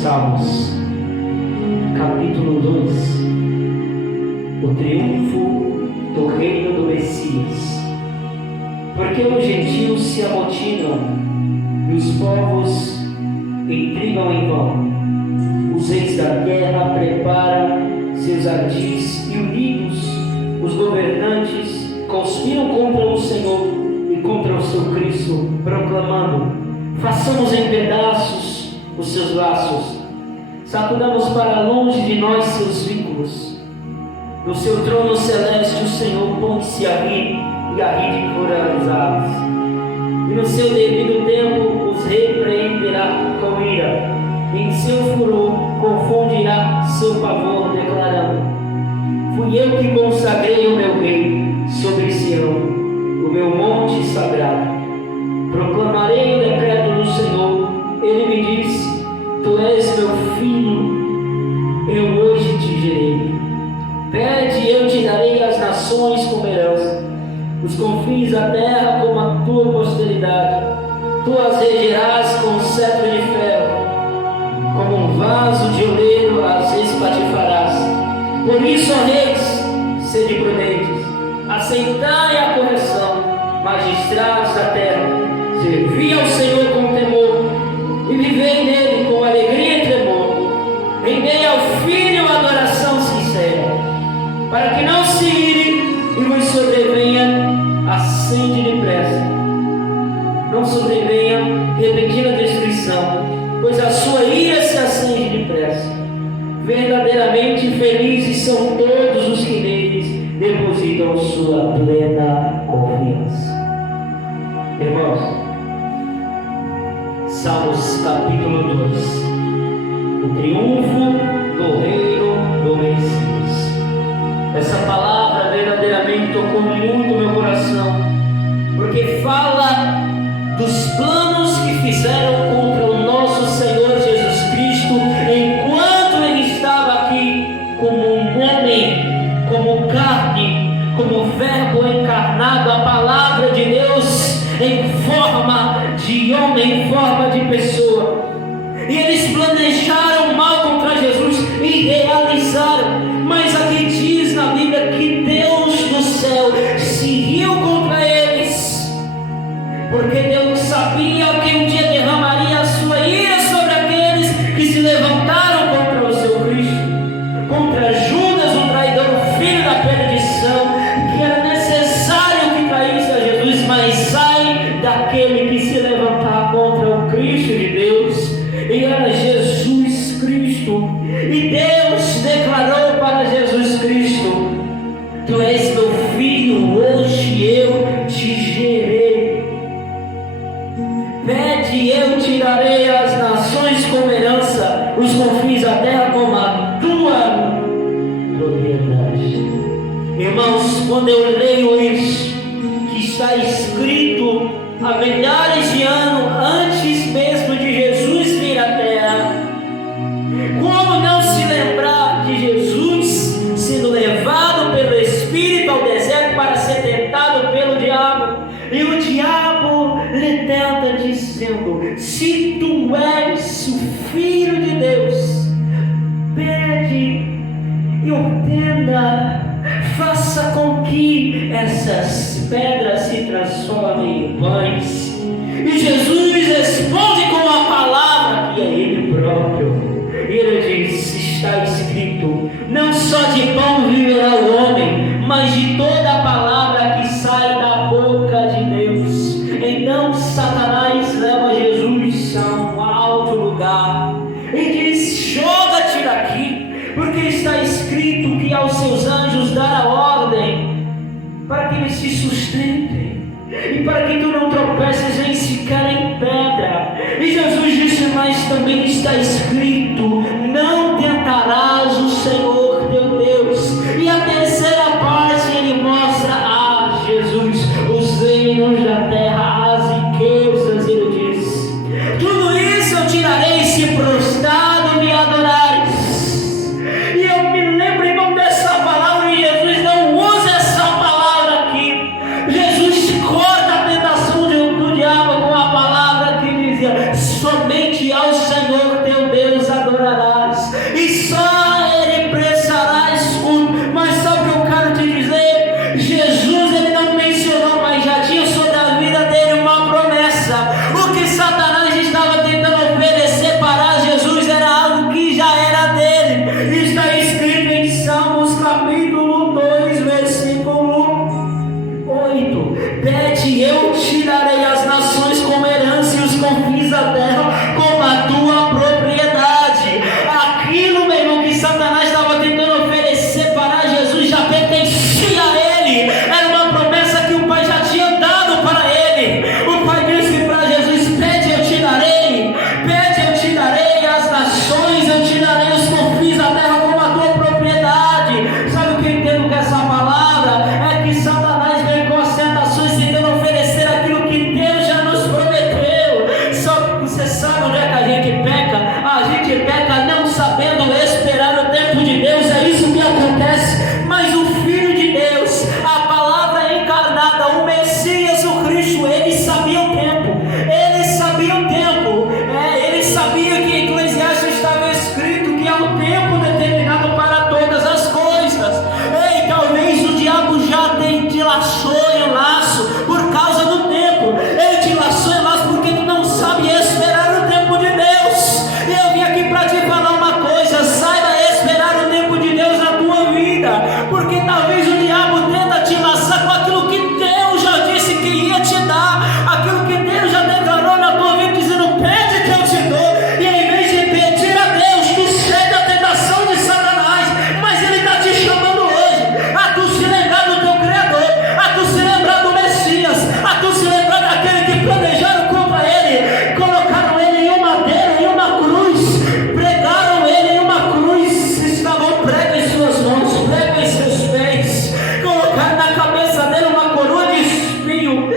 Salmos, capítulo 2, o triunfo do reino do Messias. Porque os gentios se amotinam e os povos intrigam em vão. Os reis da terra preparam seus ardis e unidos os governantes conspiram contra o Senhor e contra o seu Cristo, proclamando: façamos em pedaços os seus laços, sacudamos para longe de nós seus vínculos. No seu trono celeste o Senhor põe-se a rir e a rir de coralizados, e no seu devido tempo os repreenderá com ira, e em seu furor confundirá seu pavor, declarando: fui eu que consagrei o meu rei sobre Sião, o meu monte sagrado. Proclamarei o decreto do Senhor. Ele me disse: tu és meu filho, eu hoje te gerei. Pede e eu te darei as nações como herança, os confins da terra como a tua posteridade. Tu as regerás com cetro de ferro, como um vaso de oleiro as espatifarás. Por isso, ó reis, sede prudentes, aceitai a correção, magistrados da terra, servi ao Senhor com temor, e vivei nele com alegria e tremor. Rendei ao Filho adoração sincera, para que não se ire e vos sobrevenha acende depressa, não sobrevenha repentina destruição, pois a sua ira se acende depressa. Verdadeiramente felizes são todos os que neles depositam sua plena confiança. Irmãos, Salmos capítulo 2, o triunfo do reino do Messias. Essa palavra verdadeiramente tocou muito meu coração, porque fala dos planos que fizeram contra o nosso Senhor Jesus Cristo enquanto Ele estava aqui como um homem, como carne, como verbo encarnado, a palavra de Deus em forma de homem, em forma de pessoa. E eles planejaram mal contra Jesus e realizaram. Mas aqui diz na Bíblia que Deus do céu se riu contra eles, porque Deus sabia que um dia derramaria a sua ira sobre aqueles que se levantaram contra o seu Cristo, contra Judas, o traidor, o filho da perdição, que era necessário que traísse a Jesus, mas ai daquele que se levantar contra o Cristo de Deus. E era Jesus Cristo, e Deus declarou para Jesus Cristo: tu és meu filho, hoje eu te gerei. Pede e eu te darei as nações como herança, os confins da terra como a tua propriedade. Irmãos, quando eu leio isso, que está escrito há milhares de anos antes mesmo de Jesus vir à terra, como não se lembrar de Jesus sendo levado pelo Espírito ao deserto para ser tentado pelo diabo, e o diabo lhe tenta dizendo: se tu és o Filho de Deus, pede e ordena, faça com que essas pedras se transformem em pães. E Jesus responde com a palavra que é Ele próprio. E Ele diz: está escrito, não só de pão viverá o homem, mas de toda a palavra que sai da boca de Deus. Então Satanás leva Jesus a um alto lugar e diz: joga-te daqui, porque está escrito que aos seus anjos dará ordem para que eles se sustentem, e para que tu não tropeces nem sequer em pedra. E Jesus disse: mas também está escrito, não tentarás o Senhor teu Deus. E a terceira parte ele mostra a Jesus os reinos da terra, as riquezas. Ele diz: tudo isso eu te darei se prostrado me adorares. E eu me lembro, irmão, dessa palavra, e Jesus não usa essa palavra aqui. Jesus corta a tentação do diabo com a palavra que dizia: somente ao Senhor teu Deus adorarás. sabe onde é que a gente peca? A gente peca não sabendo esperar o tempo de Deus, é isso que acontece. Mas o Filho de Deus, a palavra encarnada, o Messias, o Cristo, ele sabia o tempo, ele sabia o tempo, ele sabia que em Eclesiastes estava escrito que há um tempo determinado para todas as coisas. Ei, talvez o diabo já te laçou em laço por causa do tempo, ele te laçou em laço porque tu não sabe esperar o tempo de Deus. E eu vim aqui para te falar uma coisa: saiba esperar o tempo de Deus na tua vida, porque talvez o diabo tenta te laçar com aquilo que Deus já disse que ia te dar, aquilo que Deus já declarou na tua vida, dizendo: pede que eu te dou. E em vez de pedir a Deus, tu cede à tentação de Satanás. Mas ele está te chamando hoje a tu se lembrar do teu Criador, a tu se lembrar do Messias, a tu se lembrar daquele que planejaram contra ele, colocaram ele em um madeiro, em uma cruz, pregaram ele em uma cruz, estavam prego em suas mãos, prego em seus pés, colocaram na cabeça dele uma coroa de espinho,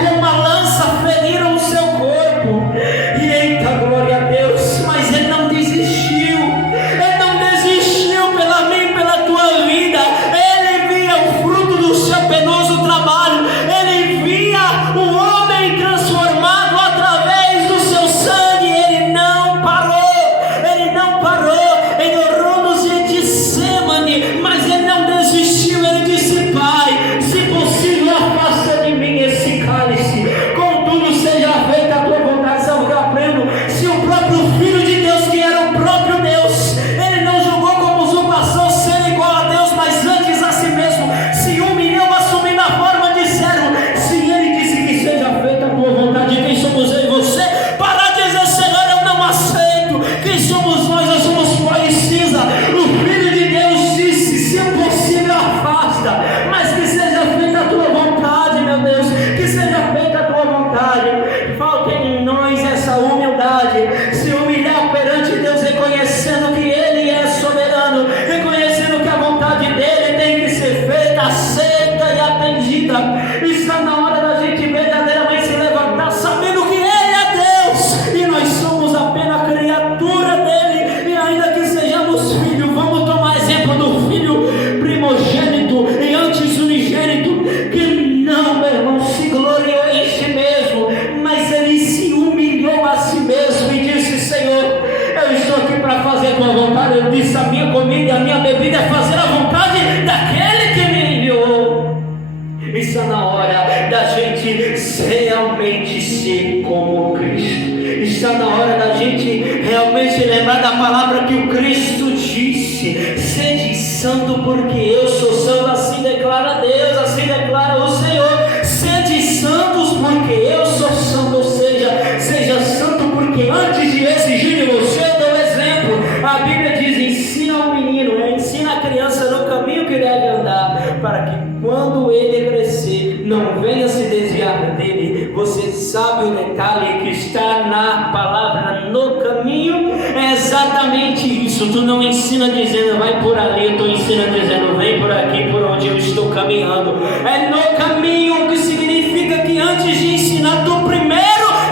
com uma lança feriram o seu corpo. E eita, glória a Deus, mas ele não desistiu, ele não desistiu pela mim, pela tua vida. Ele via o fruto do seu penoso trabalho, ele via o homem transformado através do seu sangue. Ele não parou, ele orou no Getsemane, mas ele não desistiu. Ele disse: Pai, se possível, afasta de mim esse cálice, contudo seja feita a tua vontade. Sabe o que eu aprendo? Se o próprio Filho de Deus, que era o próprio Deus, ele não julgou como usurpação ser igual a Deus, mas antes a si mesmo se humilhou, assumindo a forma de servo. Se ele disse que seja feita a tua vontade, quem somos eu e você para dizer: Senhor, eu não aceito? Quem somos nós? Nós somos pó e cinza. O Filho de Deus disse: se é possível, afasta, mas que seja feita a tua vontade, meu Deus, que seja feita a tua vontade. Falta em nós essa humildade, se humilhar perante Deus, reconhecendo que Ele é soberano, reconhecendo que a vontade dEle tem que ser feita, aceita e atendida. Está na hora da gente verdadeiramente se levantar, sabendo que Ele é Deus e nós somos apenas criatura dEle. E ainda que sejamos filhos, vamos tomar exemplo do filho primogênito e antes unigênito, que não, meu irmão, se gloriou em si mesmo, mas ele se humilhou a si mesmo e disse: Senhor, eu estou aqui para fazer a tua vontade. Eu disse: a minha comida e a minha bebida é fazer a vontade daquele que me enviou. Está na hora da gente realmente ser como Cristo. Está na hora da gente realmente lembrar da palavra que o Cristo disse: sede santo porque eu sou santo. Assim declara Deus, assim declara o Senhor: sede santos porque eu sou santo. Ou seja, seja santo porque antes de exigir de você eu dou exemplo. A Bíblia diz: ensina ao menino, ensina a criança no caminho que deve andar, para que quando ele crescer não venha se desviar dele. Você sabe o detalhe que está na palavra no caminho? É exatamente isso. Tu não ensina dizendo vai por ali, tu ensina dizendo vem por aqui, por onde eu estou caminhando. É no caminho, que significa que antes de ensinar, tu primeiro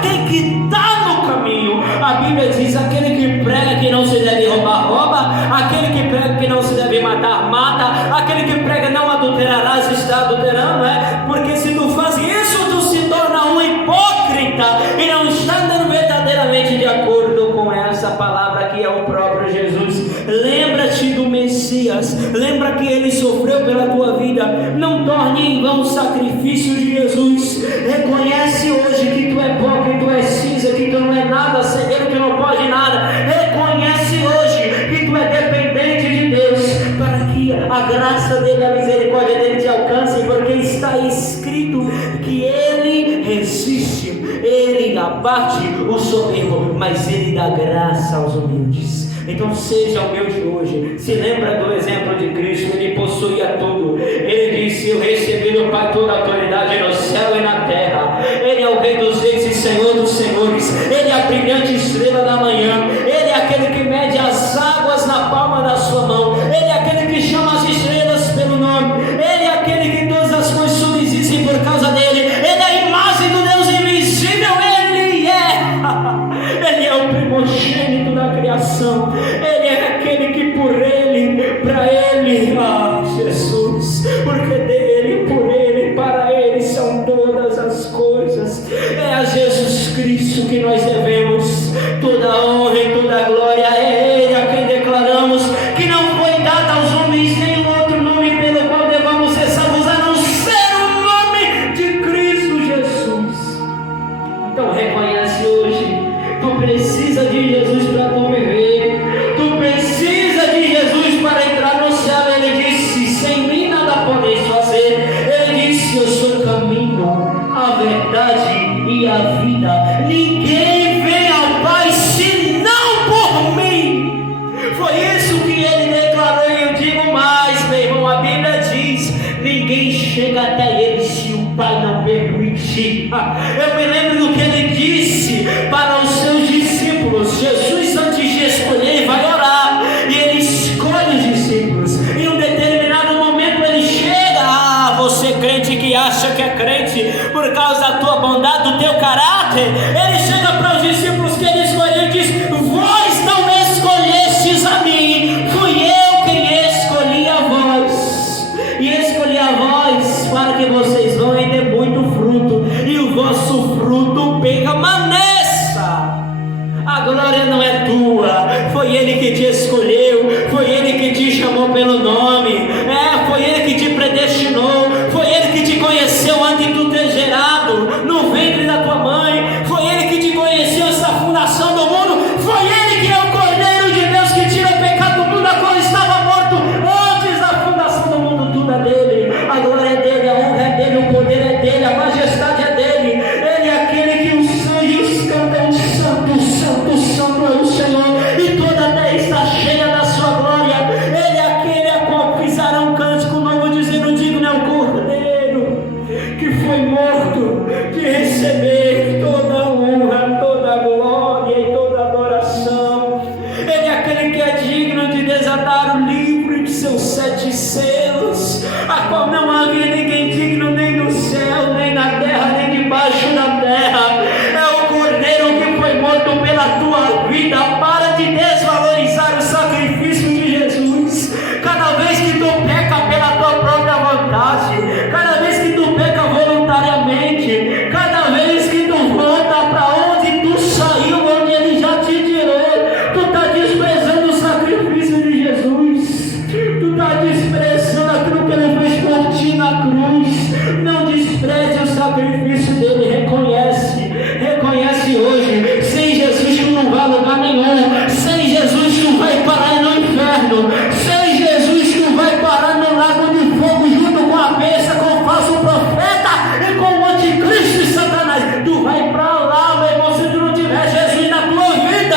tem que estar no caminho. A Bíblia diz: aquele que prega que não se deve roubar, rouba; aquele que prega que não se deve matar, mata; aquele que prega não adulterarás, está adulterando, porque se tu faz isso, tu se torna um hipócrita e não está andando verdadeiramente de acordo com essa palavra que é o próprio Jesus. Lembra-te do Messias, lembra que ele sofreu pela tua vida. Não torne em vão o sacrifício de Jesus. Reconhece hoje que tu é pó, que tu é cinza, que tu não é nada, cegueiro que não pode nada. Reconhece hoje que tu é dependente de Deus, para que a graça dele, a misericórdia dele te alcance, porque está escrito que ele resiste, ele abate o soberbo, mas ele dá graça aos humildes. Então seja humilde hoje. Se lembra do exemplo de Cristo. Ele possuía tudo. Ele disse: eu recebi do Pai toda a autoridade no céu e na terra. Ele é o Rei dos Reis e Senhor dos Senhores. Ele é a brilhante estrela da manhã. Ele é aquele que mede as águas na palma da sua mão. Ele é aquele que chama as estrelas pelo nome. Ele é aquele que todas as coisas subsistem por causa dele. Ele é a imagem do Deus invisível. Ele é salvação. Ele é aquele que por Ele, para Ele, Jesus, porque dele, por Ele, para Ele são todas as coisas. É a Jesus Cristo que nós devemos toda a honra e toda a glória. É Ele a quem declaramos que não foi dado aos homens nenhum outro nome pelo qual devamos ser salvos, a não ser o nome de Cristo Jesus. Então reconhece hoje, tu precisa de Jesus para tu viver, tu precisa de Jesus para entrar no céu. Ele disse: sem mim nada podeis fazer. Ele disse: eu sou o caminho, a verdade e a vida. Ninguém vem ao Pai senão por mim. Foi isso que ele declarou. E eu digo mais, meu irmão, a Bíblia diz: ninguém chega até ele se o Pai não permitir. Eu me lembro do que ele disse para os seus discípulos. Jesus, antes de escolher, ele vai orar e ele escolhe os discípulos. Em um determinado momento ele chega: você crente que acha que é crente por causa da tua bondade, do teu caráter. Ele chega para os discípulos que ele escolheu e diz: vós não escolhestes a mim, fui eu quem escolhi a vós. E escolhi a vós para que vocês vão e dê muito fruto, e o vosso fruto permaneça. A glória não é tua, foi Ele que te escolheu, foi Ele que te chamou pelo nome, foi Ele que te predestinou, foi Ele que te conheceu antes de tu ter gerado no ventre da tua mãe, foi Ele que te conheceu antes da fundação do mundo, foi Ele que é o Cordeiro de Deus que tira o pecado do mundo, a qual estava morto antes da fundação do mundo. Tudo é dele, a glória é dele, a honra é dele, o poder é dele, a majestade é dele. Ele é aquele que os anjos cantam: santo, santo, santo é o Senhor, e toda a terra está cheia da sua glória. Ele é aquele a qual fizeram um cântico novo dizendo: digno é o Cordeiro que foi morto de receber toda a honra, toda a glória e toda a adoração. Ele é aquele que é digno de desatar o livro de seus 7 selos, a qual não havia ninguém digno, nem no céu, nem na terra, nem debaixo da terra. É o Cordeiro que foi morto pela tua vida. Para de desvalorizar o sacrifício de Jesus. Cada vez que tu peca pela tua própria vontade, cada vez que tu peca voluntariamente, cada vez que tu volta para onde tu saiu, onde Ele já te tirou, tu está desprezando o sacrifício de Jesus, tu está desprezando aquilo que Ele fez por ti na cruz. Não despreze o sacrifício dele, reconhece hoje. Sem Jesus tu não vai a lugar nenhum, sem Jesus tu vai parar no inferno, sem Jesus tu vai parar no lago de fogo junto com a besta, com o falso profeta e com o anticristo e Satanás. Tu vai para lá, meu irmão, se tu não tiver Jesus na tua vida.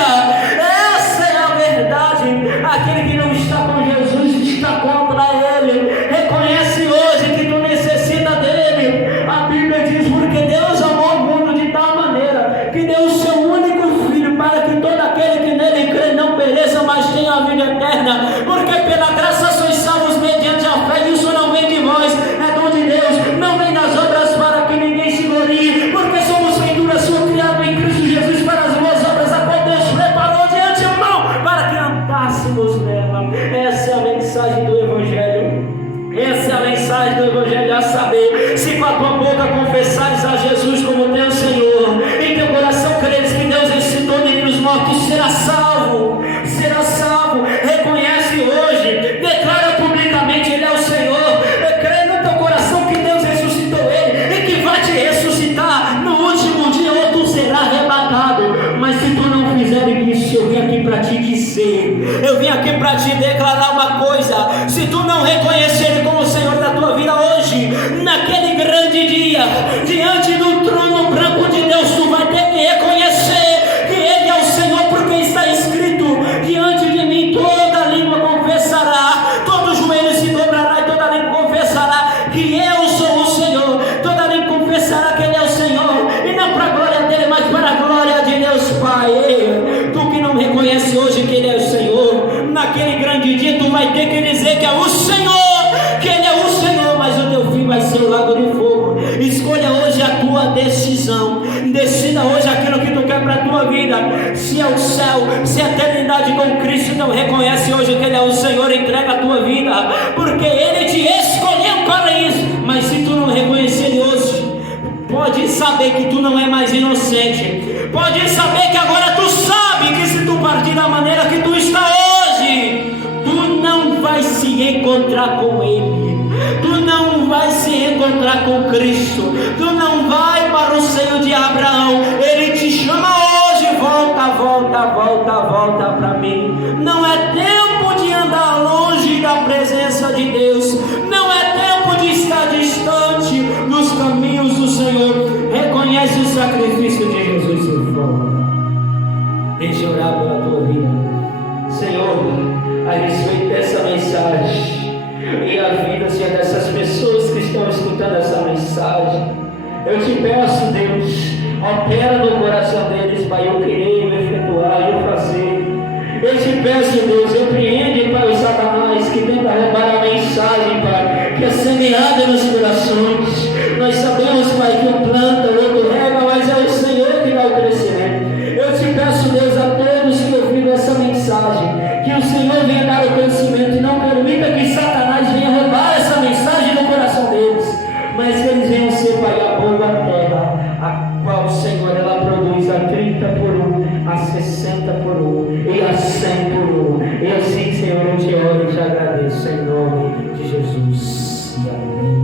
Essa é a verdade. Aquele que não está com Jesus está contra Ele. Reconhece hoje que tu necessita dele. A Bíblia diz: porque Deus amou o mundo de tal maneira que deu o seu único Filho, para que todo aquele que nele crê não pereça, mas tenha a vida eterna. Porque pela graça sois salvos mediante a fé, e isso não vem de vós, é dom de Deus, não vem das obras, para que ninguém se glorie. Porque somos feitura sua, criado em Cristo Jesus para as boas obras, a qual Deus preparou de antemão para que andássemos nela. Essa é a mensagem do Evangelho. Essa é a mensagem do Evangelho, a saber: se com a tua boca confessares a Jesus como teu Senhor, em teu coração creres que Deus ressuscitou dentre os mortos, será salvo, será salvo. Reconhece hoje, declara publicamente: Ele é o Senhor. Crê no teu coração que Deus ressuscitou Ele e que vai te ressuscitar no último dia, ou tu será arrebatado. Mas se tu não fizer isso, eu vim aqui para te dizer, eu vim aqui para te declarar uma coisa: se tu não reconhecer Ele como o Senhor da tua vida hoje, naquele grande dia, diante do trono branco de Deus, tu vai ter que reconhecer que Ele é o Senhor, porque está escrito: diante de mim toda língua confessará, todo joelho se dobrará e toda língua confessará que eu sou o Senhor. Toda língua confessará que Ele é o Senhor, e não para a glória dele, mas para a glória de Deus Pai. Tu que não reconhece hoje que Ele é o Senhor, naquele grande dia tu vai ter que dizer que é o Senhor, que Ele é o Senhor, mas o teu fim vai ser o lago de fogo. Escolha hoje a tua decisão, decida hoje aquilo que tu quer para a tua vida. se é o céu, se é a eternidade com Cristo, então reconhece hoje que Ele é o Senhor, entrega a tua vida, porque Ele te escolheu para isso. Mas se tu não reconhecer Ele hoje, pode saber que tu não é mais inocente, pode saber que agora tu sabe que se tu partir da maneira que tu está hoje, tu não vai se encontrar com Ele, tu não vai se encontrar com Cristo, tu não vai para o seio de Abraão. Ele te chama hoje, volta, volta, volta, volta para mim. Não é tempo de andar longe da presença de Deus, não é tempo de estar distante dos caminhos do Senhor. Reconhece o sacrifício de Jesus e volta. Deixa eu orar pela tua vida. Senhor, a respeito dessa mensagem e a vida, Senhor, dessas pessoas que estão escutando essa mensagem, eu te peço, Deus, opera no coração deles, Pai, eu querer, eu efetuar, eu fazer. Eu te peço, Deus, repreende, Pai, o Satanás que tenta roubar a mensagem, Pai, que é semeada nos corações. Nós sabemos, Pai, que um planta, o outro rega, mas é o Senhor que dá o crescimento. Eu te peço, Deus, a todos que ouviram essa mensagem, que o Senhor venha dar o crescimento e não permita que Satanás venha roubar essa mensagem no coração deles, mas que eles venham ser, Pai, a boa terra, a qual, Senhor, ela produz a 30 por 1, a 60 por 1 e a 100 por 1. E assim, Senhor, eu te oro e te agradeço em nome de Jesus. E amém.